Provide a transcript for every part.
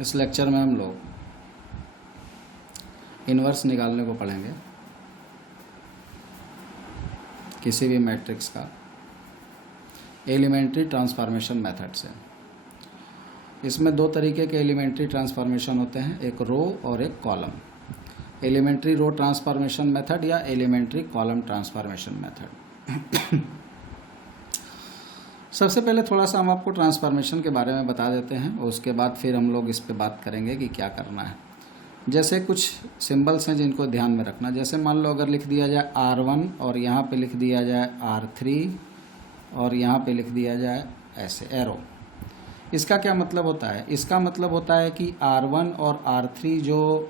इस लेक्चर में हम लोग इन्वर्स निकालने को पढ़ेंगे किसी भी मैट्रिक्स का एलिमेंट्री ट्रांसफॉर्मेशन मेथड से। इसमें दो तरीके के एलिमेंट्री ट्रांसफॉर्मेशन होते हैं, एक रो और एक column. Elementary row transformation method या एलिमेंट्री कॉलम ट्रांसफॉर्मेशन मेथड। सबसे पहले थोड़ा सा हम आपको ट्रांसफॉर्मेशन के बारे में बता देते हैं और उसके बाद फिर हम लोग इस पे बात करेंगे कि क्या करना है। जैसे कुछ सिंबल्स हैं जिनको ध्यान में रखना। जैसे मान लो अगर लिख दिया जाए R1 और यहाँ पे लिख दिया जाए R3 और यहाँ पे लिख दिया जाए ऐसे एरो। इसका क्या मतलब होता है? इसका मतलब होता है कि R1 और R3 जो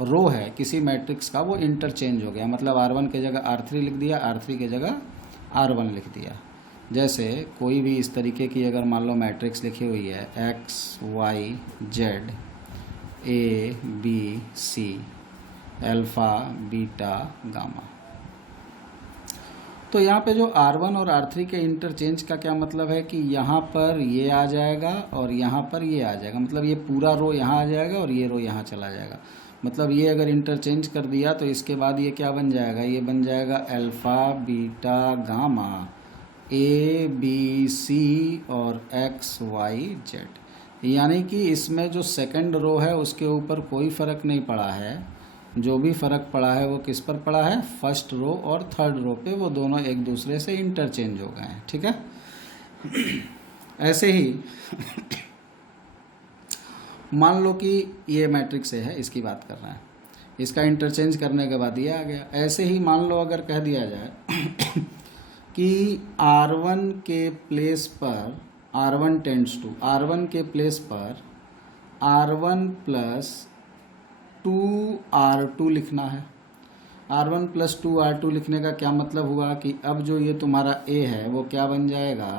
रो है किसी मैट्रिक्स का वो इंटरचेंज हो गया। मतलब R1 के जगह R3 लिख दिया, R3 के जगह R1 लिख दिया। जैसे कोई भी इस तरीके की अगर मान लो मैट्रिक्स लिखी हुई है X Y Z A B C alpha beta gamma, तो यहाँ पे जो R1 और R3 के इंटरचेंज का क्या मतलब है कि यहाँ पर ये आ जाएगा और यहाँ पर ये आ जाएगा। मतलब ये पूरा रो यहाँ आ जाएगा और ये रो यहाँ चला जाएगा। मतलब ये अगर इंटरचेंज कर दिया तो इसके बाद ये क्या बन जाएगा? ये बन जाएगा alpha beta gamma A B C और X Y Z। यानी कि इसमें जो सेकंड रो है उसके ऊपर कोई फ़र्क नहीं पड़ा है। जो भी फ़र्क पड़ा है वो किस पर पड़ा है? फर्स्ट रो और थर्ड रो पे। वो दोनों एक दूसरे से इंटरचेंज हो गए हैं। ठीक है। ऐसे ही मान लो कि ये मैट्रिक्स है, इसकी बात कर रहे हैं, इसका इंटरचेंज करने के बाद ये आ गया। ऐसे ही मान लो अगर कह दिया जाए कि R1 के प्लेस पर R1 टेंड्स टू, R1 के प्लेस पर R1 प्लस 2R2 लिखना है। R1 प्लस 2R2 लिखने का क्या मतलब हुआ कि अब जो ये तुम्हारा A है वो क्या बन जाएगा?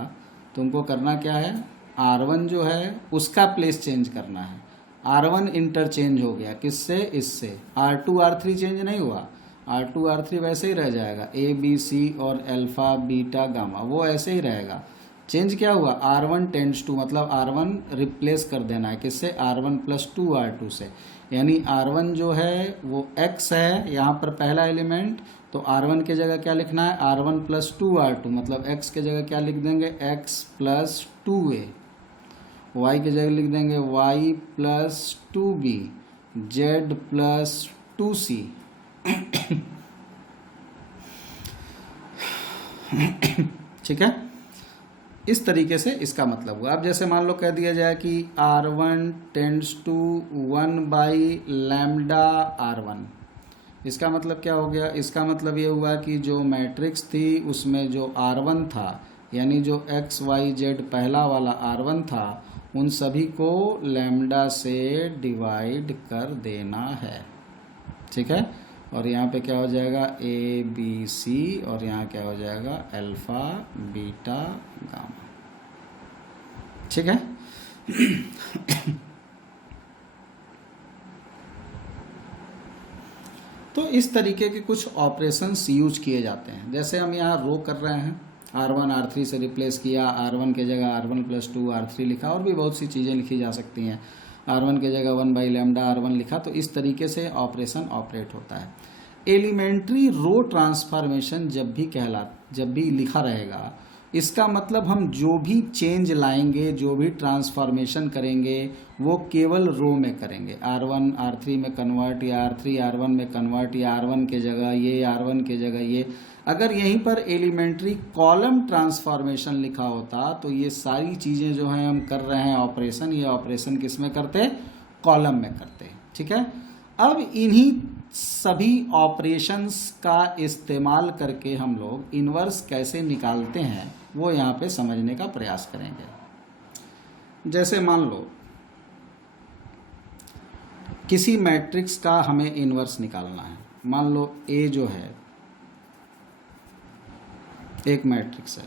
तुमको करना क्या है? R1 जो है उसका प्लेस चेंज करना है। R1 इंटरचेंज हो गया किससे? इससे। R2 R3 चेंज नहीं हुआ। R2 R3 वैसे ही रह जाएगा। A B C और अल्फ़ा बीटा गामा वो ऐसे ही रहेगा। चेंज क्या हुआ? R1 टेंड्स टू, मतलब R1 रिप्लेस कर देना है किससे? R1 प्लस 2R2 से। यानी R1 जो है वो X है यहाँ पर पहला एलिमेंट, तो R1 के जगह क्या लिखना है? R1 प्लस 2R2, मतलब X के जगह क्या लिख देंगे? X plus 2A। Y के जगह लिख देंगे Y plus 2B, Z plus 2C। ठीक है। इस तरीके से इसका मतलब हुआ। अब जैसे मान लो कह दिया जाए कि R1 टेंड्स टू 1/लैम्डा R1। इसका मतलब क्या हो गया? इसका मतलब ये हुआ कि जो मैट्रिक्स थी उसमें जो R1 था, यानी जो X Y Z पहला वाला R1 था, उन सभी को लैम्डा से डिवाइड कर देना है। ठीक है। और यहाँ पे क्या हो जाएगा? A B C और यहाँ क्या हो जाएगा? Alpha beta gamma. ठीक है। तो इस तरीके के कुछ ऑपरेशंस यूज किए जाते हैं। जैसे हम यहाँ रो कर रहे हैं, R1 R3 से रिप्लेस किया, R1 के जगह R1 प्लस 2R3 लिखा, और भी बहुत सी चीज़ें लिखी जा सकती हैं। R1 के जगह 1/लैम्डा R1 लिखा। तो इस तरीके से ऑपरेशन ऑपरेट होता है। एलिमेंट्री रो ट्रांसफॉर्मेशन जब भी लिखा रहेगा, इसका मतलब हम जो भी चेंज लाएंगे, जो भी ट्रांसफॉर्मेशन करेंगे, वो केवल रो में करेंगे। R1 R3 में कन्वर्ट, या R3 R1 में कन्वर्ट, या R1 के जगह ये, R1 के जगह ये। अगर यहीं पर एलिमेंट्री कॉलम ट्रांसफॉर्मेशन लिखा होता तो ये सारी चीज़ें जो हैं हम कर रहे हैं ऑपरेशन, ये ऑपरेशन किस में करते? कॉलम में करते। ठीक है। अब इन्हीं सभी ऑपरेशंस का इस्तेमाल करके हम लोग इन्वर्स कैसे निकालते हैं वो यहाँ पे समझने का प्रयास करेंगे। जैसे मान लो किसी मैट्रिक्स का हमें इन्वर्स निकालना है। मान लो A जो है एक मैट्रिक्स है।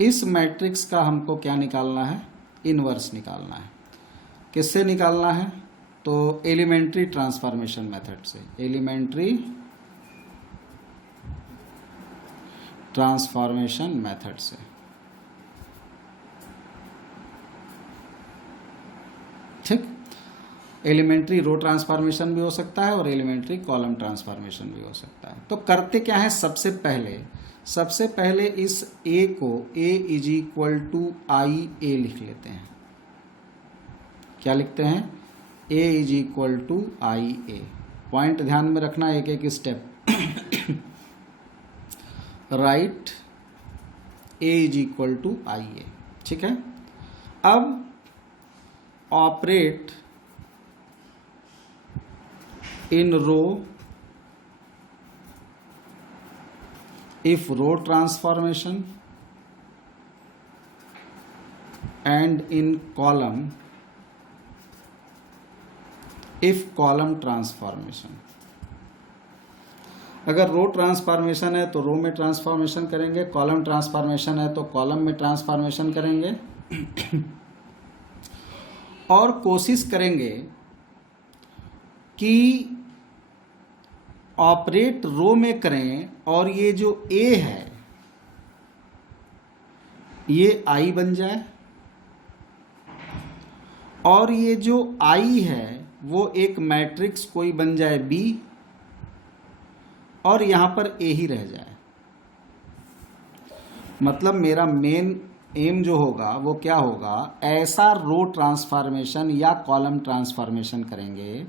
इस मैट्रिक्स का हमको क्या निकालना है? इन्वर्स निकालना है। किससे निकालना है? तो एलिमेंट्री ट्रांसफॉर्मेशन मेथड से। एलिमेंट्री ट्रांसफॉर्मेशन मेथड से। एलिमेंट्री रो ट्रांसफॉर्मेशन भी हो सकता है और एलिमेंट्री कॉलम ट्रांसफॉर्मेशन भी हो सकता है। तो करते क्या है, सबसे पहले इस ए को a is equal to I A लिख लेते हैं। क्या लिखते हैं, a is equal to I A. Point ध्यान में रखना, एक एक step. Right a is equal to I A, ठीक है। अब operate in row if row transformation and in column if column transformation। अगर रो ट्रांसफॉर्मेशन है तो रो में ट्रांसफॉर्मेशन करेंगे, कॉलम ट्रांसफॉर्मेशन है तो कॉलम में ट्रांसफॉर्मेशन करेंगे। और कोशिश करेंगे कि ऑपरेट रो में करें और ये जो ए है ये आई बन जाए और ये जो आई है वो एक मैट्रिक्स कोई बन जाए बी और यहां पर ए ही रह जाए। मतलब मेरा मेन एम जो होगा वो क्या होगा, ऐसा रो ट्रांसफॉर्मेशन या कॉलम ट्रांसफॉर्मेशन करेंगे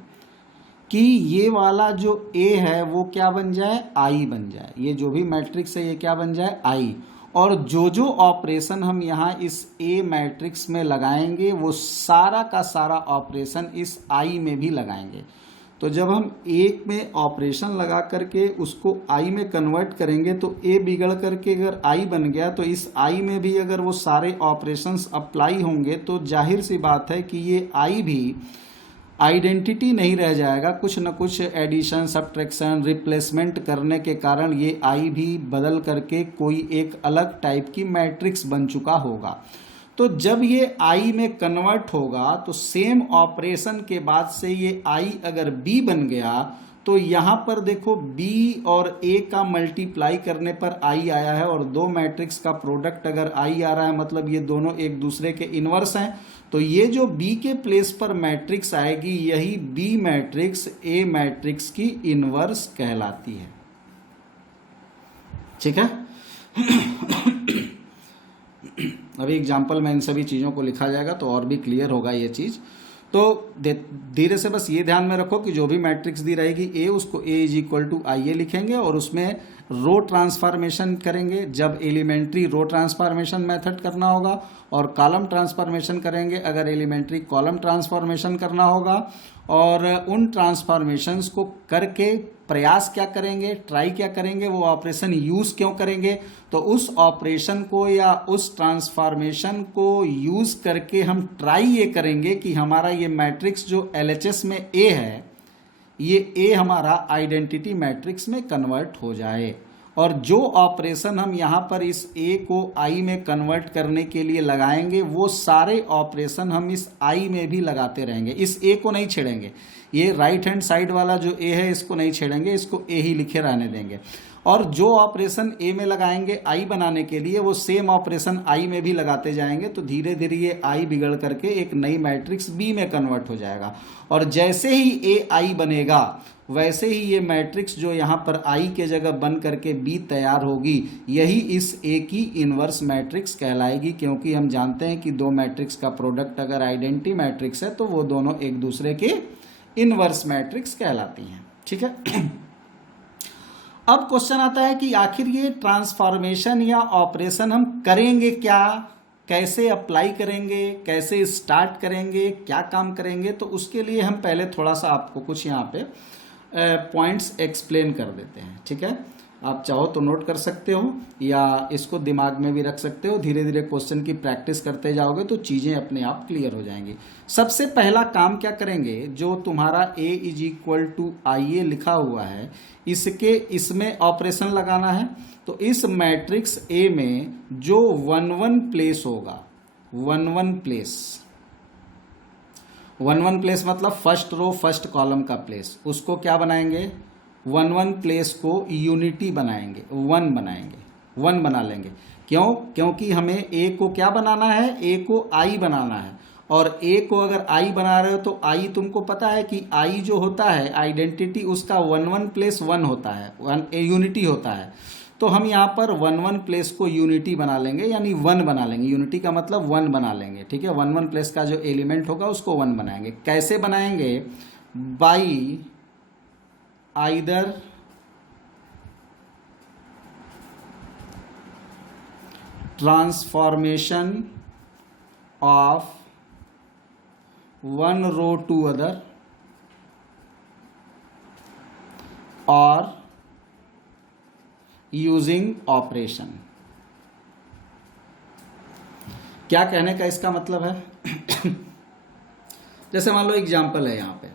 कि ये वाला जो ए है वो क्या बन जाए, आई बन जाए। ये जो भी मैट्रिक्स है ये क्या बन जाए, आई। और जो जो ऑपरेशन हम यहाँ इस ए मैट्रिक्स में लगाएंगे वो सारा का सारा ऑपरेशन इस आई में भी लगाएंगे। तो जब हम ए में ऑपरेशन लगा करके उसको आई में कन्वर्ट करेंगे तो ए बिगड़ करके अगर आई बन गया तो इस आई में भी अगर वो सारे ऑपरेशंस अप्लाई होंगे तो जाहिर सी बात है कि ये आई भी आइडेंटिटी नहीं रह जाएगा। कुछ न कुछ एडिशन, सब्ट्रैक्शन, रिप्लेसमेंट करने के कारण ये आई भी बदल करके कोई एक अलग टाइप की मैट्रिक्स बन चुका होगा। तो जब ये आई में कन्वर्ट होगा तो सेम ऑपरेशन के बाद से ये आई अगर बी बन गया तो यहाँ पर देखो बी और ए का मल्टीप्लाई करने पर आई आया है और दो मैट्रिक्स का प्रोडक्ट अगर आई आ रहा है मतलब ये दोनों एक दूसरे के इनवर्स हैं। तो ये जो बी के प्लेस पर मैट्रिक्स आएगी यही बी मैट्रिक्स ए मैट्रिक्स की इनवर्स कहलाती है। ठीक है। अभी एग्जाम्पल में इन सभी चीज़ों को लिखा जाएगा तो और भी क्लियर होगा ये चीज़। तो धीरे से बस ये ध्यान में रखो कि जो भी मैट्रिक्स दी रहेगी ए, उसको ए इज इक्वल टू आई ए लिखेंगे और उसमें रो ट्रांसफॉर्मेशन करेंगे जब एलिमेंट्री रो ट्रांसफॉर्मेशन मेथड करना होगा और कॉलम ट्रांसफॉर्मेशन करेंगे अगर एलिमेंट्री कॉलम ट्रांसफॉर्मेशन करना होगा। और उन ट्रांसफॉर्मेशंस को करके प्रयास क्या करेंगे, ट्राई क्या करेंगे, वो ऑपरेशन यूज क्यों करेंगे, तो उस ऑपरेशन को या उस ट्रांसफॉर्मेशन को यूज करके हम ट्राई ये करेंगे कि हमारा ये मैट्रिक्स जो एलएचएस में ए है ये ए हमारा आइडेंटिटी मैट्रिक्स में कन्वर्ट हो जाए। और जो ऑपरेशन हम यहाँ पर इस ए को आई में कन्वर्ट करने के लिए लगाएंगे वो सारे ऑपरेशन हम इस आई में भी लगाते रहेंगे। इस ए को नहीं छेड़ेंगे, ये राइट हैंड साइड वाला जो ए है इसको नहीं छेड़ेंगे, इसको ए ही लिखे रहने देंगे। और जो ऑपरेशन ए में लगाएंगे आई बनाने के लिए वो सेम ऑपरेशन आई में भी लगाते जाएंगे। तो धीरे धीरे ये आई बिगड़ करके एक नई मैट्रिक्स बी में कन्वर्ट हो जाएगा। और जैसे ही ए आई बनेगा वैसे ही ये मैट्रिक्स जो यहाँ पर आई के जगह बन करके बी तैयार होगी, यही इस ए की इनवर्स मैट्रिक्स कहलाएगी। क्योंकि हम जानते हैं कि दो मैट्रिक्स का प्रोडक्ट अगर आइडेंटिटी मैट्रिक्स है तो वो दोनों एक दूसरे के इनवर्स मैट्रिक्स कहलाती हैं। ठीक है। अब क्वेश्चन आता है कि आखिर ये ट्रांसफॉर्मेशन या ऑपरेशन हम करेंगे क्या, कैसे अप्लाई करेंगे, कैसे स्टार्ट करेंगे, क्या काम करेंगे। तो उसके लिए हम पहले थोड़ा सा आपको कुछ यहाँ पे पॉइंट्स एक्सप्लेन कर देते हैं। ठीक है। आप चाहो तो नोट कर सकते हो या इसको दिमाग में भी रख सकते हो। धीरे धीरे क्वेश्चन की प्रैक्टिस करते जाओगे तो चीज़ें अपने आप क्लियर हो जाएंगी। सबसे पहला काम क्या करेंगे, जो तुम्हारा a is equal to I ए लिखा हुआ है इसमें ऑपरेशन लगाना है। तो इस मैट्रिक्स ए में जो 1-1 प्लेस होगा, 1-1 प्लेस मतलब फर्स्ट रो फर्स्ट कॉलम का प्लेस, उसको क्या बनाएंगे, 1-1 प्लेस को यूनिटी बनाएंगे, 1 बना लेंगे। क्यों? क्योंकि हमें ए को क्या बनाना है, ए को आई बनाना है और ए को अगर आई बना रहे हो तो आई तुमको पता है कि आई जो होता है आइडेंटिटी उसका 1 1 प्लेस 1 होता है, वन यूनिटी होता है। तो हम यहाँ पर 1 1 प्लेस को यूनिटी बना लेंगे, यानी 1 बना लेंगे। यूनिटी का मतलब 1 बना लेंगे, ठीक है। 1 1 प्लेस का जो एलिमेंट होगा उसको 1 बनाएंगे। कैसे बनाएंगे? By either transformation of one row to other or using operation। क्या कहने का इसका मतलब है? जैसे मान लो एग्जाम्पल है, यहाँ पे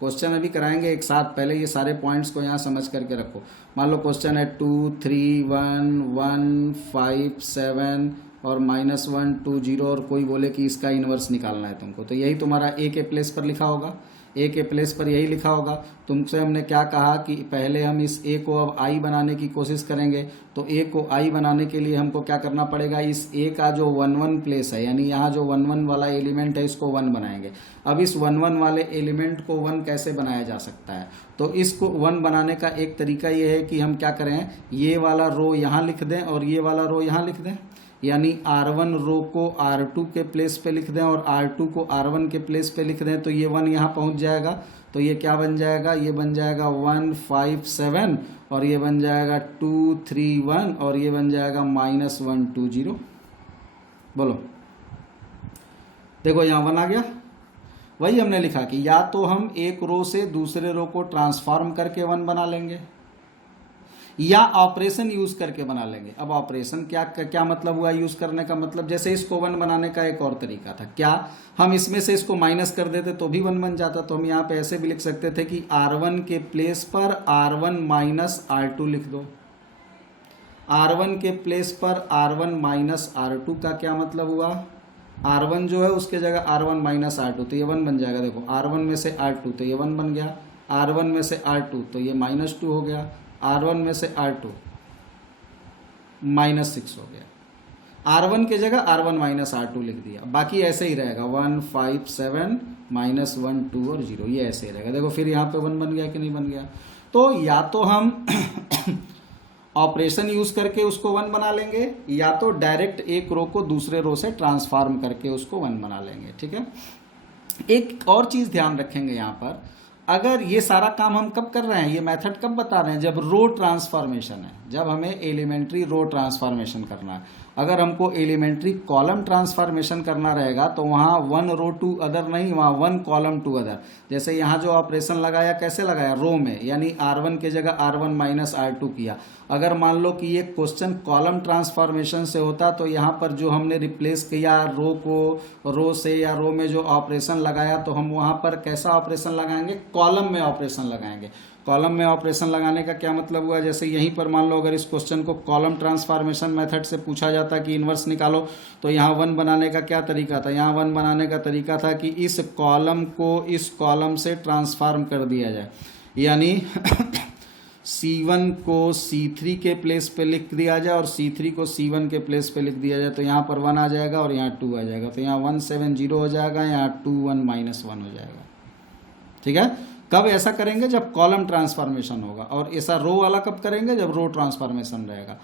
क्वेश्चन अभी कराएंगे एक साथ, पहले ये सारे पॉइंट्स को यहाँ समझ करके रखो। मान लो क्वेश्चन है 2 3 1 1 5 7 और -1 2 0 और कोई बोले कि इसका इन्वर्स निकालना है तुमको, तो यही तुम्हारा ए के प्लेस पर लिखा होगा। ए के प्लेस पर यही लिखा होगा। तुमसे हमने क्या कहा कि पहले हम इस ए को अब आई बनाने की कोशिश करेंगे। तो ए को आई बनाने के लिए हमको क्या करना पड़ेगा? इस ए का जो 1 1 प्लेस है, यानी यहाँ जो 1 1 वाला एलिमेंट है इसको 1 बनाएंगे। अब इस 1 1 वाले एलिमेंट को 1 कैसे बनाया जा सकता है? तो इसको 1 बनाने का एक तरीका ये है कि हम क्या करें, ये वाला रो यहाँ लिख दें और ये वाला रो यहाँ लिख दें, यानी R1 रो को R2 के प्लेस पे लिख दें और R2 को R1 के प्लेस पे लिख दें, तो ये 1 यहाँ पहुँच जाएगा। तो ये क्या बन जाएगा? ये बन जाएगा 1 5 7 और ये बन जाएगा 2 3 1 और ये बन जाएगा -1 2 0। बोलो, देखो यहाँ 1 आ गया। वही हमने लिखा कि या तो हम एक रो से दूसरे रो को ट्रांसफॉर्म करके 1 बना लेंगे या ऑपरेशन यूज करके बना लेंगे। अब ऑपरेशन क्या मतलब हुआ यूज करने का? मतलब जैसे इसको 1 बनाने का एक और तरीका था, क्या हम इसमें से इसको माइनस कर देते तो भी 1 बन जाता। तो हम यहाँ पे ऐसे भी लिख सकते थे कि R1 के प्लेस पर R1 माइनस R2 लिख दो। R1 के प्लेस पर R1 माइनस R2 का क्या मतलब हुआ? R1 जो है उसके जगह R1 माइनस R2, तो ये 1 बन जाएगा। देखो R1 में से R2 तो ये 1 बन गया, R1 में से R2 तो ये -2 हो गया, R1 में से R2 -6 हो गया। R1 की जगह R1 माइनस R2 लिख दिया, बाकी ऐसे ही रहेगा 1 5 7 -1 2 और 0, ये ऐसे ही रहेगा। देखो फिर यहाँ पे 1 बन गया कि नहीं बन गया? तो या तो हम ऑपरेशन यूज करके उसको 1 बना लेंगे या तो डायरेक्ट एक रो को दूसरे रो से ट्रांसफॉर्म करके उसको 1 बना लेंगे, ठीक है। एक और चीज ध्यान रखेंगे यहाँ पर, अगर ये सारा काम हम कब कर रहे हैं, ये मेथड कब बता रहे हैं? जब रो ट्रांसफॉर्मेशन है, जब हमें एलिमेंट्री रो ट्रांसफॉर्मेशन करना है। अगर हमको एलिमेंट्री कॉलम ट्रांसफॉर्मेशन करना रहेगा तो वहाँ 1 रो टू अदर नहीं, वहाँ 1 कॉलम टू अदर। जैसे यहाँ जो ऑपरेशन लगाया, कैसे लगाया? रो में, यानी R1 के जगह R1 माइनस R2 किया। अगर मान लो कि ये क्वेश्चन कॉलम ट्रांसफॉर्मेशन से होता तो यहाँ पर जो हमने रिप्लेस किया रो को रो से या रो में जो ऑपरेशन लगाया, तो हम वहाँ पर कैसा ऑपरेशन लगाएंगे? कॉलम में ऑपरेशन लगाएंगे। कॉलम में ऑपरेशन लगाने का क्या मतलब हुआ? जैसे यहीं पर मान लो अगर इस क्वेश्चन को कॉलम ट्रांसफॉर्मेशन मेथड से पूछा जाता कि इन्वर्स निकालो, तो यहाँ 1 बनाने का क्या तरीका था? यहाँ 1 बनाने का तरीका था कि इस कॉलम को इस कॉलम से ट्रांसफॉर्म कर दिया जाए, यानी C1 को C3 के प्लेस पे लिख दिया जाए और C3 को C1 के प्लेस पे लिख दिया जाए। तो यहाँ पर 1 आ जाएगा और यहाँ 2 आ जाएगा, तो यहाँ 1 7 0 हो जाएगा, यहाँ 2 1 -1 हो जाएगा, ठीक है। कब ऐसा करेंगे? जब कॉलम ट्रांसफॉर्मेशन होगा। और ऐसा रो वाला कब करेंगे? जब रो ट्रांसफॉर्मेशन रहेगा।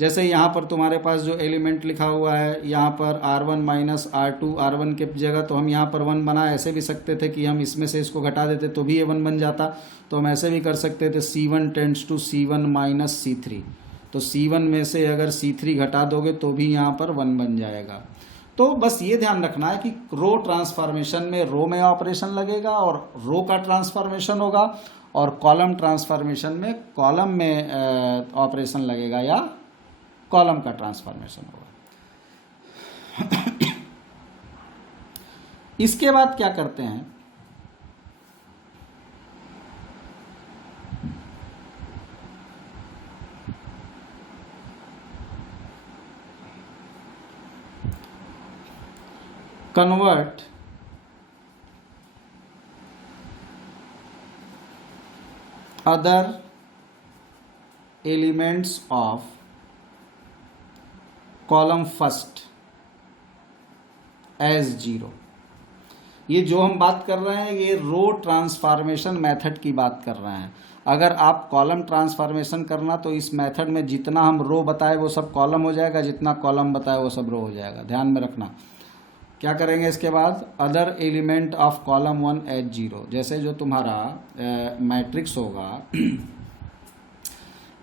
जैसे यहाँ पर तुम्हारे पास जो एलिमेंट लिखा हुआ है, यहाँ पर R1 माइनस R2, R1 के जगह तो हम यहाँ पर 1 बना ऐसे भी सकते थे कि हम इसमें से इसको घटा देते तो भी ये 1 बन जाता। तो हम ऐसे भी कर सकते थे C1 tends to C1 minus C3, तो C1 में से अगर C3 घटा दोगे तो भी यहाँ पर 1 बन जाएगा। तो बस ये ध्यान रखना है कि रो ट्रांसफॉर्मेशन में रो में ऑपरेशन लगेगा और रो का ट्रांसफॉर्मेशन होगा, और कॉलम ट्रांसफॉर्मेशन में कॉलम में ऑपरेशन लगेगा या कॉलम का ट्रांसफॉर्मेशन होगा। इसके बाद क्या करते हैं? convert other elements of column first as 0। ये जो हम बात कर रहे हैं ये रो ट्रांसफॉर्मेशन मेथड की बात कर रहे हैं। अगर आप कॉलम ट्रांसफॉर्मेशन करना तो इस मेथड में जितना हम रो बताए वो सब कॉलम हो जाएगा, जितना कॉलम बताए वो सब रो हो जाएगा, ध्यान में रखना। क्या करेंगे इसके बाद, other element of column 1 at 0, जैसे जो तुम्हारा मैट्रिक्स होगा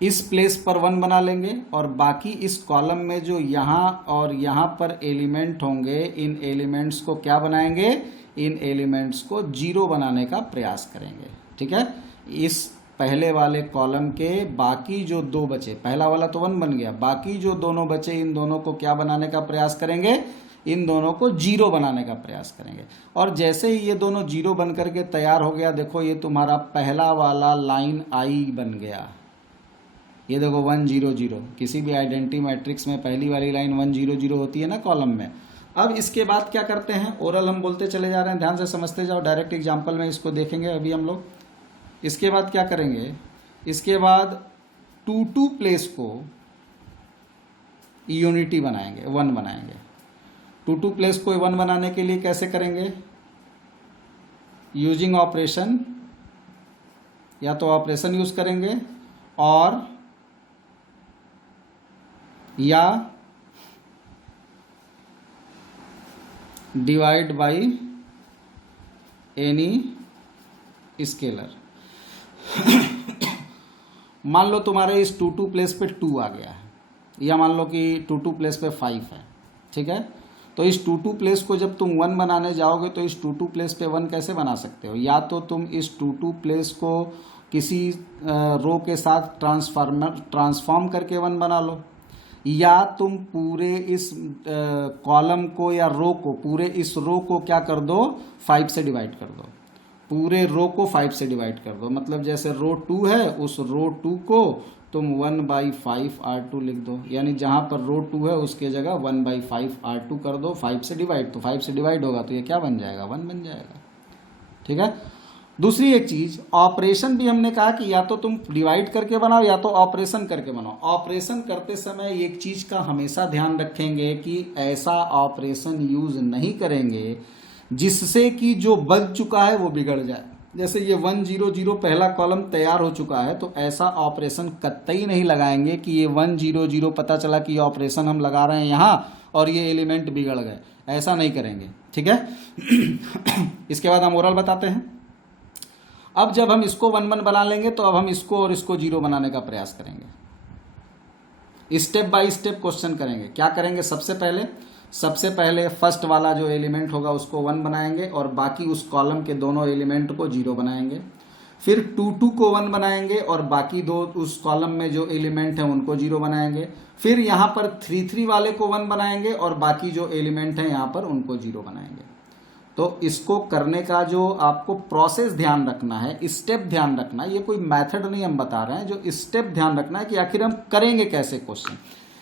इस प्लेस पर 1 बना लेंगे और बाकी इस कॉलम में जो यहाँ और यहाँ पर एलिमेंट होंगे इन एलिमेंट्स को क्या बनाएंगे, इन एलिमेंट्स को 0 बनाने का प्रयास करेंगे। ठीक है, इस पहले वाले कॉलम के बाकी जो दो बचे, पहला वाला तो 1 बन गया, बाकी जो दोनों बचे इन दोनों को क्या बनाने का प्रयास करेंगे, इन दोनों को 0 बनाने का प्रयास करेंगे। और जैसे ही ये दोनों 0 बन करके तैयार हो गया, देखो ये तुम्हारा पहला वाला लाइन आई बन गया, ये देखो 1 0 0, किसी भी आइडेंटिटी मैट्रिक्स में पहली वाली लाइन 1 0 0 होती है ना कॉलम में। अब इसके बाद क्या करते हैं, ओरल हम बोलते चले जा रहे हैं, ध्यान से समझते जाओ, डायरेक्ट एग्जाम्पल में इसको देखेंगे अभी हम लोग। इसके बाद क्या करेंगे, इसके बाद 2 2 प्लेस को यूनिटी बनाएंगे, 1 बनाएंगे। 2 2 प्लेस को 1 बनाने के लिए कैसे करेंगे, यूजिंग ऑपरेशन, या तो ऑपरेशन यूज करेंगे और या डिवाइड बाय एनी स्केलर। मान लो तुम्हारे इस 2 2 प्लेस पे 2 आ गया है, या मान लो कि 2 2 प्लेस पे 5 है। ठीक है, तो इस 2 2 प्लेस को जब तुम 1 बनाने जाओगे तो इस 2 2 प्लेस पे 1 कैसे बना सकते हो, या तो तुम इस 2 2 प्लेस को किसी रो के साथ ट्रांसफॉर्म करके 1 बना लो, या तुम पूरे इस कॉलम को या रो को, पूरे इस रो को क्या कर दो, 5 से डिवाइड कर दो, पूरे रो को 5 से डिवाइड कर दो। मतलब जैसे रो 2 है उस रो 2 को तुम 1/5 R2 लिख दो, यानी जहां पर रो 2 है उसके जगह 1/5 R2 कर दो, 5 से डिवाइड, तो 5 से डिवाइड होगा तो ये क्या बन जाएगा, 1 बन जाएगा। ठीक है, दूसरी एक चीज, ऑपरेशन भी हमने कहा कि या तो तुम डिवाइड करके बनाओ या तो ऑपरेशन करके बनाओ। ऑपरेशन करते समय एक चीज का हमेशा ध्यान रखेंगे कि ऐसा ऑपरेशन यूज नहीं करेंगे जिससे कि जो बच चुका है वो बिगड़ जाए। जैसे ये 1 0 0 पहला कॉलम तैयार हो चुका है तो ऐसा ऑपरेशन कतई नहीं लगाएंगे कि ये 1 0 0 पता चला कि ऑपरेशन हम लगा रहे हैं यहाँ और ये एलिमेंट बिगड़ गए, ऐसा नहीं करेंगे। ठीक है, इसके बाद हम ओरल बताते हैं। अब जब हम इसको 1 1 बना लेंगे तो अब हम इसको और इसको 0 बनाने का प्रयास करेंगे, स्टेप बाय स्टेप क्वेश्चन करेंगे। क्या करेंगे, सबसे पहले फर्स्ट वाला जो एलिमेंट होगा उसको 1 बनाएंगे और बाकी उस कॉलम के दोनों एलिमेंट को 0 बनाएंगे। फिर 2 2 को 1 बनाएंगे और बाकी दो उस कॉलम में जो एलिमेंट हैं उनको 0 बनाएंगे। फिर यहाँ पर 3 3 वाले को 1 बनाएंगे और बाकी जो एलिमेंट हैं यहाँ पर उनको 0 बनाएंगे। तो इसको करने का जो आपको प्रोसेस ध्यान रखना है, स्टेप ध्यान रखना है, ये कोई मेथड नहीं हम बता रहे हैं, जो स्टेप ध्यान रखना है कि आखिर हम करेंगे कैसे क्वेश्चन।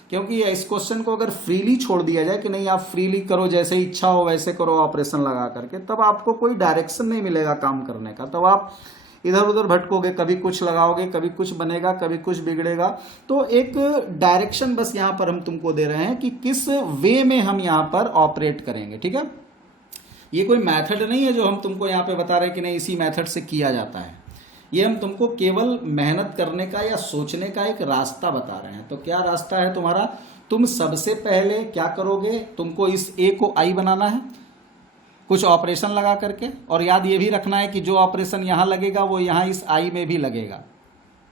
क्योंकि इस क्वेश्चन को अगर फ्रीली छोड़ दिया जाए कि नहीं आप फ्रीली करो, जैसे इच्छा हो वैसे करो ऑपरेशन लगा करके, तब आपको कोई डायरेक्शन नहीं मिलेगा काम करने का, तब आप इधर उधर भटकोगे, कभी कुछ लगाओगे, कभी कुछ बनेगा, कभी कुछ बिगड़ेगा। तो एक डायरेक्शन बस यहाँ पर हम तुमको दे रहे हैं कि किस वे में हम यहाँ पर ऑपरेट करेंगे। ठीक है, ये कोई मेथड नहीं है जो हम तुमको यहाँ पे बता रहे हैं कि नहीं इसी मेथड से किया जाता है, ये हम तुमको केवल मेहनत करने का या सोचने का एक रास्ता बता रहे हैं। तो क्या रास्ता है तुम्हारा, तुम सबसे पहले क्या करोगे, तुमको इस ए को आई बनाना है कुछ ऑपरेशन लगा करके, और याद ये भी रखना है कि जो ऑपरेशन यहाँ लगेगा वो यहाँ इस आई में भी लगेगा।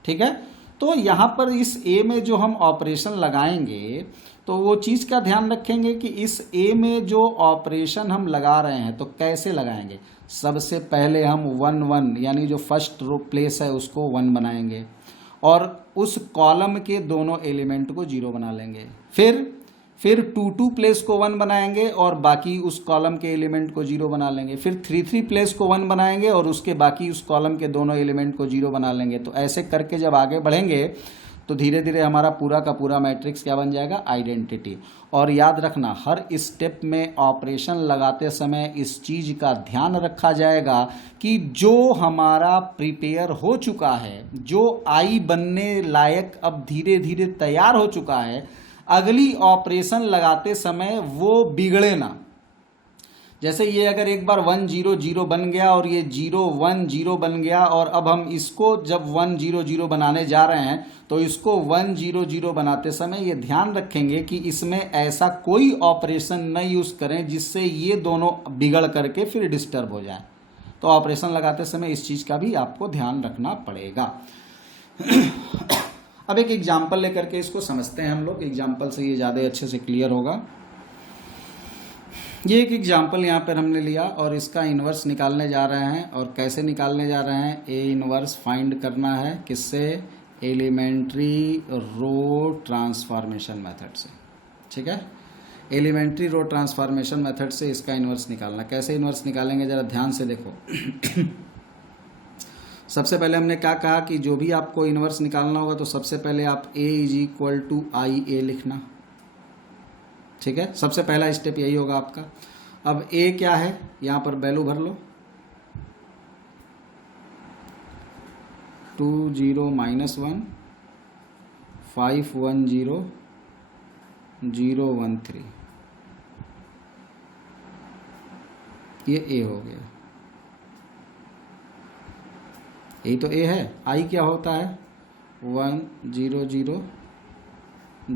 ठीक है, तो यहाँ पर इस ए में जो हम ऑपरेशन लगाएंगे तो वो चीज़ का ध्यान रखेंगे कि इस ए में जो ऑपरेशन हम लगा रहे हैं तो कैसे लगाएंगे। सबसे पहले हम 1 1 यानी जो फर्स्ट रो प्लेस है उसको 1 बनाएंगे और उस कॉलम के दोनों एलिमेंट को 0 बना लेंगे। फिर 2 2 प्लेस को 1 बनाएंगे और बाकी उस कॉलम के एलिमेंट को 0 बना लेंगे। फिर 3 3 प्लेस को 1 बनाएंगे और उसके बाकी उस कॉलम के दोनों एलिमेंट को 0 बना लेंगे। तो ऐसे करके जब आगे बढ़ेंगे तो धीरे धीरे हमारा पूरा का पूरा मैट्रिक्स क्या बन जाएगा, आइडेंटिटी। और याद रखना हर स्टेप में ऑपरेशन लगाते समय इस चीज़ का ध्यान रखा जाएगा कि जो हमारा प्रिपेयर हो चुका है, जो आई बनने लायक अब धीरे धीरे तैयार हो चुका है, अगली ऑपरेशन लगाते समय वो बिगड़े ना। जैसे ये अगर एक बार 1 0 0 बन गया और ये 0 1 0 बन गया, और अब हम इसको जब 1 0 0 बनाने जा रहे हैं तो इसको 1 0 0 बनाते समय ये ध्यान रखेंगे कि इसमें ऐसा कोई ऑपरेशन न यूज़ करें जिससे ये दोनों बिगड़ करके फिर डिस्टर्ब हो जाए। तो ऑपरेशन लगाते समय इस चीज़ का भी आपको ध्यान रखना पड़ेगा। अब एक एग्जाम्पल लेकर के इसको समझते हैं हम लोग। एग्जाम्पल से ये ज़्यादा अच्छे से क्लियर होगा। ये एक एग्जाम्पल यहाँ पर हमने लिया और इसका इन्वर्स निकालने जा रहे हैं। और कैसे निकालने जा रहे हैं? ए इन्वर्स फाइंड करना है। किससे? एलिमेंट्री रो ट्रांसफॉर्मेशन मेथड से। ठीक है, एलिमेंट्री रो ट्रांसफॉर्मेशन मेथड से इसका इन्वर्स निकालना। कैसे इन्वर्स निकालेंगे ज़रा ध्यान से देखो। सबसे पहले हमने क्या कहा कि जो भी आपको इन्वर्स निकालना होगा तो सबसे पहले आप A = IA लिखना। ठीक है, सबसे पहला स्टेप यही होगा आपका। अब A क्या है, यहाँ पर वैल्यू भर लो। 2 0 -1 5 1 0 0 1 3, ये A हो गया। यही तो A है। I क्या होता है? 1 0 0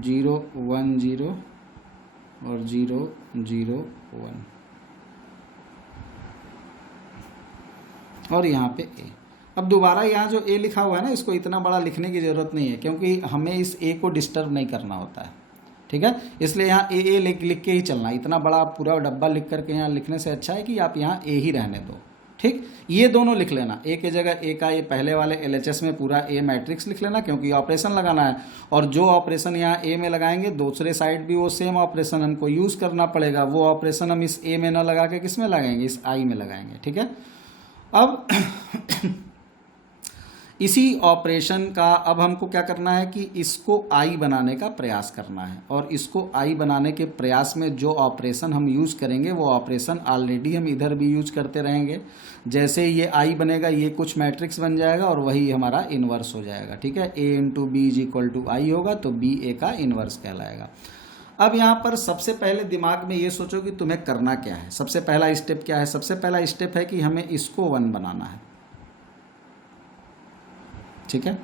0 1 0 और 0 0 1, और यहाँ पे A। अब दोबारा यहाँ जो A लिखा हुआ है ना, इसको इतना बड़ा लिखने की ज़रूरत नहीं है क्योंकि हमें इस A को डिस्टर्ब नहीं करना होता है। ठीक है, इसलिए यहाँ A लिख के ही चलना। इतना बड़ा पूरा डब्बा लिख करके यहाँ लिखने से अच्छा है कि आप यहाँ A ही रहने दो। ठीक, ये दोनों लिख लेना। A की जगह A का ये पहले वाले LHS में पूरा A मैट्रिक्स लिख लेना क्योंकि ऑपरेशन लगाना है। और जो ऑपरेशन यहाँ A में लगाएंगे दूसरे साइड भी वो सेम ऑपरेशन हमको यूज़ करना पड़ेगा। वो ऑपरेशन हम इस A में ना लगा के किस में लगाएंगे? इस I में लगाएंगे। ठीक है, अब इसी ऑपरेशन का अब हमको क्या करना है कि इसको I बनाने का प्रयास करना है। और इसको I बनाने के प्रयास में जो ऑपरेशन हम यूज़ करेंगे वो ऑपरेशन ऑलरेडी हम इधर भी यूज करते रहेंगे। जैसे ये I बनेगा ये कुछ मैट्रिक्स बन जाएगा और वही हमारा इन्वर्स हो जाएगा। ठीक है, A × B = I होगा तो B A का इन्वर्स कहलाएगा। अब यहाँ पर सबसे पहले दिमाग में ये सोचो कि तुम्हें करना क्या है। सबसे पहला स्टेप क्या है? सबसे पहला स्टेप है कि हमें इसको 1 बनाना है। ठीक है,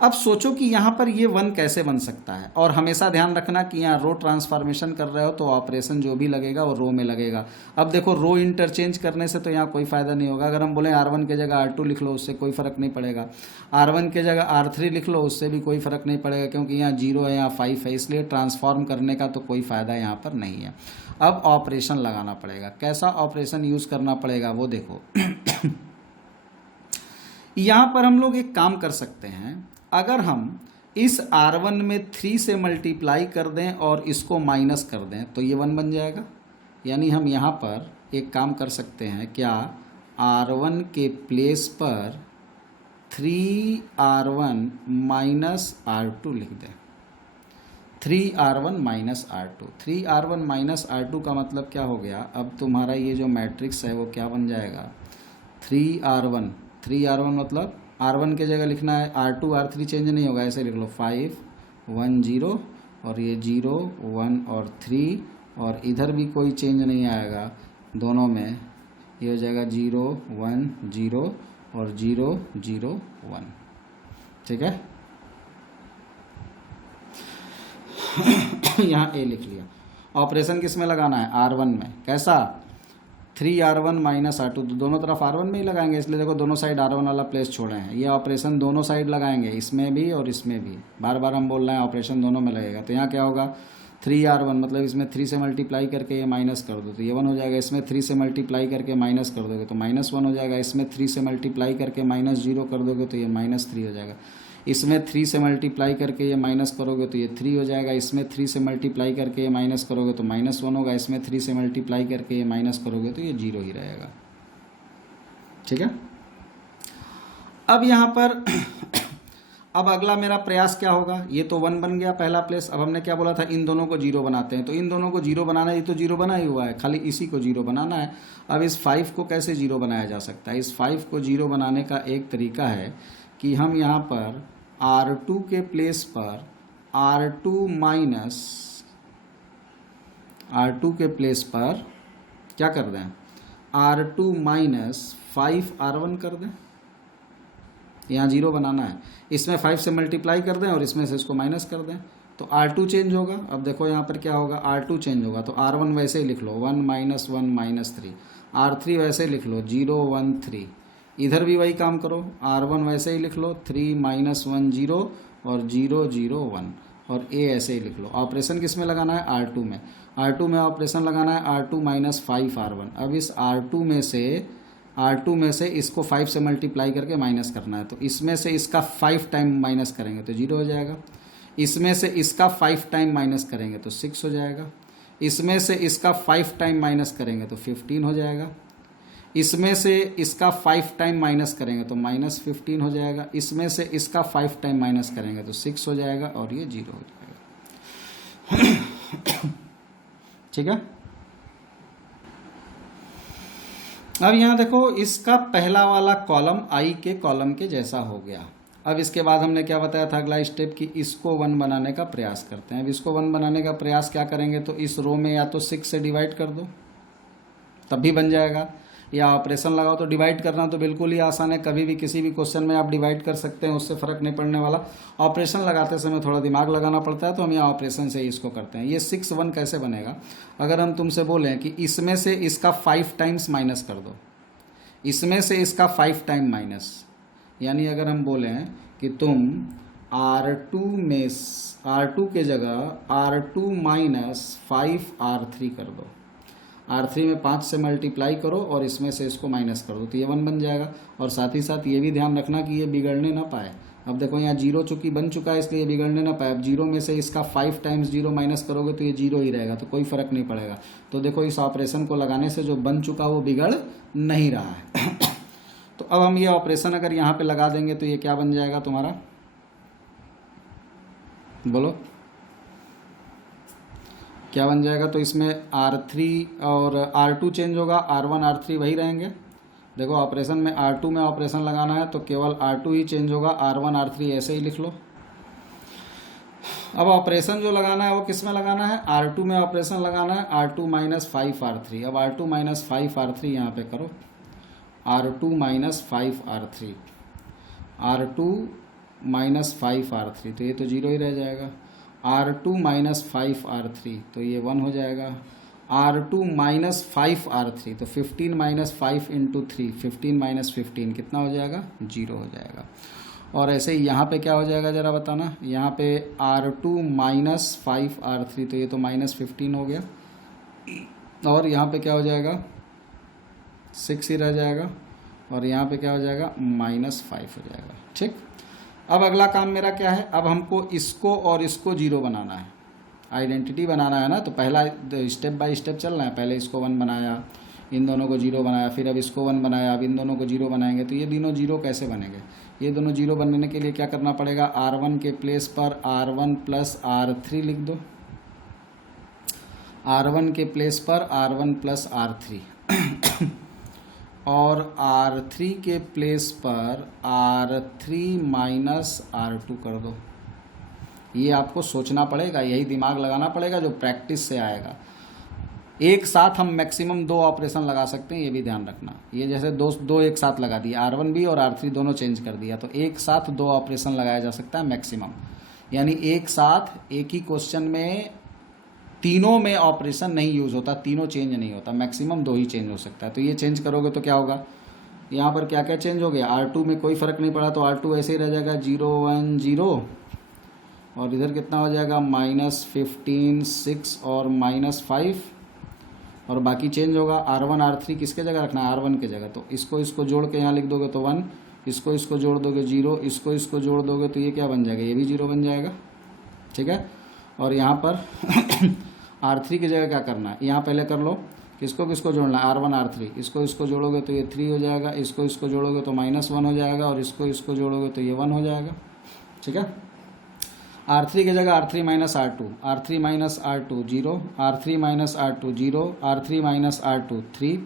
अब सोचो कि यहाँ पर ये 1 कैसे बन सकता है। और हमेशा ध्यान रखना कि यहाँ रो ट्रांसफॉर्मेशन कर रहे हो तो ऑपरेशन जो भी लगेगा वो रो में लगेगा। अब देखो रो इंटरचेंज करने से तो यहाँ कोई फ़ायदा नहीं होगा। अगर हम बोलें R1 के जगह R2 लिख लो उससे कोई फ़र्क नहीं पड़ेगा। R1 के जगह R3 लिख लो उससे भी कोई फ़र्क नहीं पड़ेगा क्योंकि यहाँ 0 है यहाँ 5 है, इसलिए ट्रांसफॉर्म करने का तो कोई फ़ायदा यहाँ पर नहीं है। अब ऑपरेशन लगाना पड़ेगा। कैसा ऑपरेशन यूज़ करना पड़ेगा वो देखो। यहाँ पर हम लोग एक काम कर सकते हैं। अगर हम इस R1 में 3 से मल्टीप्लाई कर दें और इसको माइनस कर दें तो ये 1 बन जाएगा। यानी हम यहाँ पर एक काम कर सकते हैं, क्या R1 के प्लेस पर 3R1 - R2 लिख दें। 3R1 - R2, 3R1 - R2 का मतलब क्या हो गया? अब तुम्हारा ये जो मैट्रिक्स है वो क्या बन जाएगा? 3R1 मतलब R1 के जगह लिखना है, R2 R3 चेंज नहीं होगा, ऐसे लिख लो 5 1 0 और ये 0 1 और 3, और इधर भी कोई चेंज नहीं आएगा दोनों में, ये हो जाएगा 0 1 0 और 0 0 1। ठीक है, यहाँ A लिख लिया। ऑपरेशन किस में लगाना है? R1 में। कैसा? 3R1 - R2, तो दोनों तरफ R1 में ही लगाएंगे, इसलिए देखो दोनों साइड R1 वाला प्लेस छोड़े हैं। ये ऑपरेशन दोनों साइड लगाएंगे, इसमें भी और इसमें भी। बार बार हम बोल रहे हैं ऑपरेशन दोनों में लगेगा। तो यहाँ क्या होगा? 3R1 मतलब इसमें 3 से मल्टीप्लाई करके ये माइनस कर दो तो ये 1 हो जाएगा। इसमें 3 से मल्टीप्लाई करके माइनस कर दोगे तो -1 हो जाएगा। इसमें 3 से मल्टीप्लाई करके -0 कर दोगे तो ये -3 हो जाएगा। इसमें 3 से मल्टीप्लाई करके ये माइनस करोगे तो ये 3 हो जाएगा। इसमें 3 से मल्टीप्लाई करके ये माइनस करोगे तो -1 होगा। इसमें 3 से मल्टीप्लाई करके ये माइनस करोगे तो ये 0 ही रहेगा। ठीक है, अब यहाँ पर अब अगला मेरा प्रयास क्या होगा? ये तो 1 बन गया पहला प्लेस। अब हमने क्या बोला था? इन दोनों को 0 बनाते हैं, तो इन दोनों को 0 बनाना है। ये तो 0 बना ही हुआ है, खाली इसी को 0 बनाना है। अब इस 5 को कैसे 0 बनाया जा सकता है? इस 5 को 0 बनाने का एक तरीका है कि हम यहाँ पर R2 के प्लेस पर R2 के प्लेस पर क्या कर दें, R2 माइनस 5R1 कर दें, यहाँ 0 बनाना है, इसमें 5 से मल्टीप्लाई कर दें और इसमें से इसको माइनस कर दें, तो R2 चेंज होगा। अब देखो यहाँ पर क्या होगा, R2 चेंज होगा तो R1 वैसे ही लिख लो 1 माइनस 1 माइनस 3, R3 वैसे ही लिख लो 0 1 3, इधर भी वही काम करो, R1 वैसे ही लिख लो 3 माइनस 1 0 और 0 0 1, और A ऐसे ही लिख लो। ऑपरेशन किस में लगाना है, R2 में, R2 में ऑपरेशन लगाना है R2 माइनस 5R1। अब इस R2 में से इसको 5 से मल्टीप्लाई करके माइनस करना है, तो इसमें से इसका 5 टाइम माइनस करेंगे तो 0 हो जाएगा, इसमें से इसका 5 टाइम माइनस करेंगे तो 6 हो जाएगा, इसमें से इसका 5 टाइम माइनस करेंगे तो 15 हो जाएगा, इसमें से इसका 5 टाइम माइनस करेंगे तो माइनस 15 हो जाएगा, इसमें से इसका 5 टाइम माइनस करेंगे तो 6 हो जाएगा और ये 0 हो जाएगा। ठीक है। अब यहाँ देखो इसका पहला वाला कॉलम आई के कॉलम के जैसा हो गया। अब इसके बाद हमने क्या बताया था, अगला स्टेप कि इसको 1 बनाने का प्रयास करते हैं। अब इसको 1 बनाने का प्रयास क्या करेंगे, तो इस रो में या तो 6 से डिवाइड कर दो तब भी बन जाएगा, या ऑपरेशन लगाओ। तो डिवाइड करना तो बिल्कुल ही आसान है, कभी भी किसी भी क्वेश्चन में आप डिवाइड कर सकते हैं, उससे फ़र्क नहीं पड़ने वाला। ऑपरेशन लगाते समय थोड़ा दिमाग लगाना पड़ता है, तो हम यहाँ ऑपरेशन से ही इसको करते हैं। ये 6 1 कैसे बनेगा, अगर हम तुमसे बोलें कि इसमें से इसका 5 टाइम्स माइनस कर दो, इसमें से इसका 5 टाइम माइनस, यानी अगर हम बोलें कि तुम R2 के जगह R2 माइनस 5R3 कर दो, R3 में 5 से मल्टीप्लाई करो और इसमें से इसको माइनस कर दो, तो ये 1 बन जाएगा। और साथ ही साथ ये भी ध्यान रखना कि ये बिगड़ने ना पाए। अब देखो यहाँ 0 चूंकि बन चुका है इसलिए बिगड़ने ना पाए। अब 0 में से इसका 5 टाइम्स 0 माइनस करोगे तो ये 0 ही रहेगा, तो कोई फ़र्क नहीं पड़ेगा। तो देखो इस ऑपरेशन को लगाने से जो बन चुका वो बिगड़ नहीं रहा है। तो अब हम ये ऑपरेशन अगर यहाँ पे लगा देंगे तो ये क्या बन जाएगा तुम्हारा, बोलो क्या बन जाएगा। तो इसमें R3 और R2 चेंज होगा, R1 R3 वही रहेंगे। देखो ऑपरेशन में R2 में ऑपरेशन लगाना है तो केवल R2 ही चेंज होगा, R1 R3 ऐसे ही लिख लो। अब ऑपरेशन जो लगाना है वो किस में लगाना है, R2 में ऑपरेशन लगाना है R2 माइनस 5R3। अब R2 माइनस 5R3 यहाँ पे करो, R2 minus 5R3, R2 minus 5R3, तो ये तो 0 ही रह जाएगा। R2 माइनस 5R3 तो ये 1 हो जाएगा। R2 माइनस 5R3 तो 15 माइनस 5 इंटू 3, 15 माइनस 15 कितना हो जाएगा, 0 हो जाएगा। और ऐसे ही यहाँ पे क्या हो जाएगा ज़रा बताना, यहाँ पे R2 माइनस 5R3 तो ये तो माइनस 15 हो गया, और यहाँ पे क्या हो जाएगा 6 ही रह जाएगा, और यहाँ पे क्या हो जाएगा माइनस 5 हो जाएगा। ठीक। अब अगला काम मेरा क्या है, अब हमको इसको और इसको 0 बनाना है, आइडेंटिटी बनाना है ना। तो पहला स्टेप बाय स्टेप चलना है, पहले इसको 1 बनाया, इन दोनों को 0 बनाया, फिर अब इसको 1 बनाया, अब इन दोनों को 0 बनाएंगे। तो ये दोनों 0 कैसे बनेंगे, ये दोनों 0 बनने के लिए क्या करना पड़ेगा, R1 के प्लेस पर R1 प्लस R3 लिख दो, R1 के प्लेस पर R1 प्लस R3 और R3 के प्लेस पर R3 माइनस R2 कर दो। ये आपको सोचना पड़ेगा, यही दिमाग लगाना पड़ेगा जो प्रैक्टिस से आएगा। एक साथ हम मैक्सिमम 2 ऑपरेशन लगा सकते हैं, ये भी ध्यान रखना। ये जैसे दो एक साथ लगा दिए, R1 भी और R3 दोनों चेंज कर दिया, तो एक साथ 2 ऑपरेशन लगाया जा सकता है मैक्सिमम। यानी एक साथ एक ही क्वेश्चन में तीनों में ऑपरेशन नहीं यूज़ होता, तीनों चेंज नहीं होता, मैक्सिमम 2 ही चेंज हो सकता है। तो ये चेंज करोगे तो क्या होगा, यहाँ पर क्या क्या चेंज हो गया, R2 में कोई फ़र्क नहीं पड़ा तो R2 ऐसे ही रह जाएगा 0 1 0, और इधर कितना हो जाएगा माइनस 15 6 और माइनस 5, और बाकी चेंज होगा। R1 R3 किसके जगह रखना है, R1 के जगह, तो इसको जोड़ के यहाँ लिख दोगे तो 1, इसको जोड़ दोगे 0, इसको जोड़ दोगे तो ये क्या बन जाएगा, ये भी 0 बन जाएगा। ठीक है। और यहाँ पर R3 की जगह क्या करना है, यहाँ पहले कर लो, किसको जोड़ना है, R1 R3, इसको जोड़ोगे तो ये 3 हो जाएगा, इसको जोड़ोगे तो माइनस 1 हो जाएगा, और इसको जोड़ोगे तो ये 1 हो जाएगा। ठीक है। R3 की जगह R3 minus R2, R3 minus R2 0, R3 minus R2 0, R3 minus R2 3।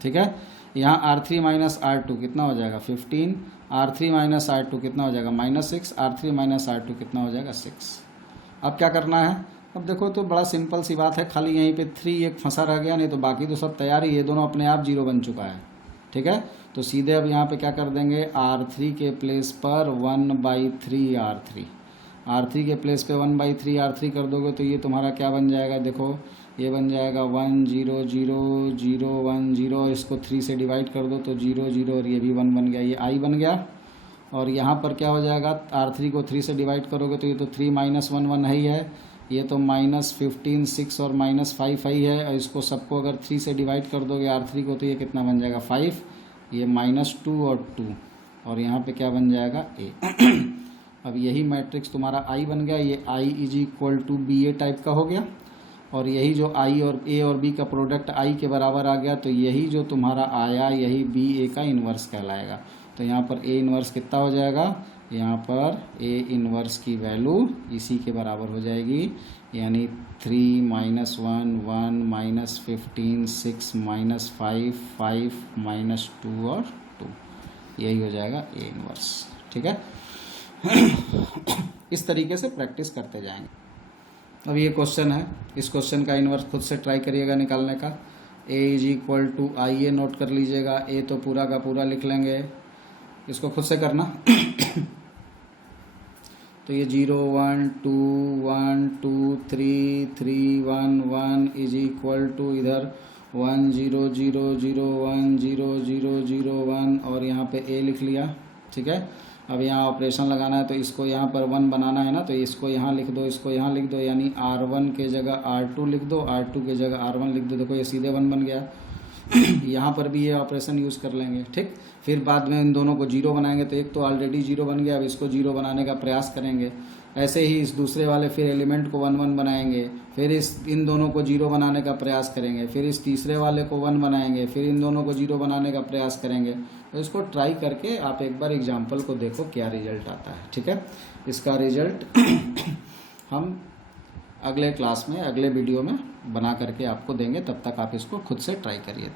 ठीक है। यहाँ R3 माइनस R2 कितना हो जाएगा 15, R3 माइनस R2 कितना हो जाएगा माइनस 6, R3 माइनस R2 कितना हो जाएगा 6। अब क्या करना है, अब देखो तो बड़ा सिंपल सी बात है, खाली यहीं पे 3 एक फंसा रह गया, नहीं तो बाकी तो सब तैयार ही, ये दोनों अपने आप 0 बन चुका है। ठीक है, तो सीधे अब यहाँ पे क्या कर देंगे, R3 के प्लेस पर 1/3 R3, R3 के प्लेस पे 1/3 R3 कर दोगे तो ये तुम्हारा क्या बन जाएगा, देखो ये बन जाएगा 1 0 0 0 1 0, इसको 3 से डिवाइड कर दो तो 0 0 और ये भी 1 बन गया, ये I बन गया। और यहाँ पर क्या हो जाएगा, R3 को 3 से डिवाइड करोगे तो ये तो 3 - 1 1 ही है, ये तो -15 6 और -5 ही है, और इसको सबको अगर 3 से डिवाइड कर दोगे R3 को तो ये कितना बन जाएगा 5, ये -2 और 2, और यहाँ पे क्या बन जाएगा A। अब यही मैट्रिक्स तुम्हारा I बन गया, ये I = BA टाइप का हो गया, और यही जो I और A और B का प्रोडक्ट I के बराबर आ गया, तो यही जो तुम्हारा आया यही BA का इन्वर्स कहलाएगा। तो यहाँ पर A इन्वर्स कितना हो जाएगा, यहाँ पर A इन्वर्स की वैल्यू इसी के बराबर हो जाएगी, यानी 3 - 1 1 -15 6 -5 5 -2 और 2, यही हो जाएगा A इन्वर्स। ठीक है, इस तरीके से प्रैक्टिस करते जाएंगे। अब ये क्वेश्चन है, इस क्वेश्चन का इन्वर्स खुद से ट्राई करिएगा निकालने का। A = IA नोट कर लीजिएगा, A तो पूरा का पूरा लिख लेंगे, इसको खुद से करना। तो ये 0 1 2 1 2 3 3 1 1 = इधर 1 0 0 0 1 0 0 0 1, और यहाँ पे A लिख लिया। ठीक है, अब यहाँ ऑपरेशन लगाना है तो इसको यहाँ पर 1 बनाना है ना, तो इसको यहाँ लिख दो, इसको यहाँ लिख दो, यानी R1 के जगह R2 लिख दो, R2 के जगह R1 लिख दो। देखो ये सीधे 1 बन गया। यहाँ पर भी ये ऑपरेशन यूज़ कर लेंगे। ठीक, फिर बाद में इन दोनों को 0 बनाएंगे, तो एक तो ऑलरेडी 0 बन गया, अब इसको 0 बनाने का प्रयास करेंगे। ऐसे ही इस दूसरे वाले फिर एलिमेंट को 1 1 बनाएंगे, फिर इन दोनों को 0 बनाने का प्रयास करेंगे, फिर इस तीसरे वाले को 1 बनाएंगे, फिर इन दोनों को 0 बनाने का प्रयास करेंगे। तो इसको ट्राई करके आप एक बार एग्जाम्पल को देखो क्या रिजल्ट आता है। ठीक है, इसका रिजल्ट हम अगले क्लास में, अगले वीडियो में बना करके आपको देंगे, तब तक आप इसको खुद से ट्राई करिए।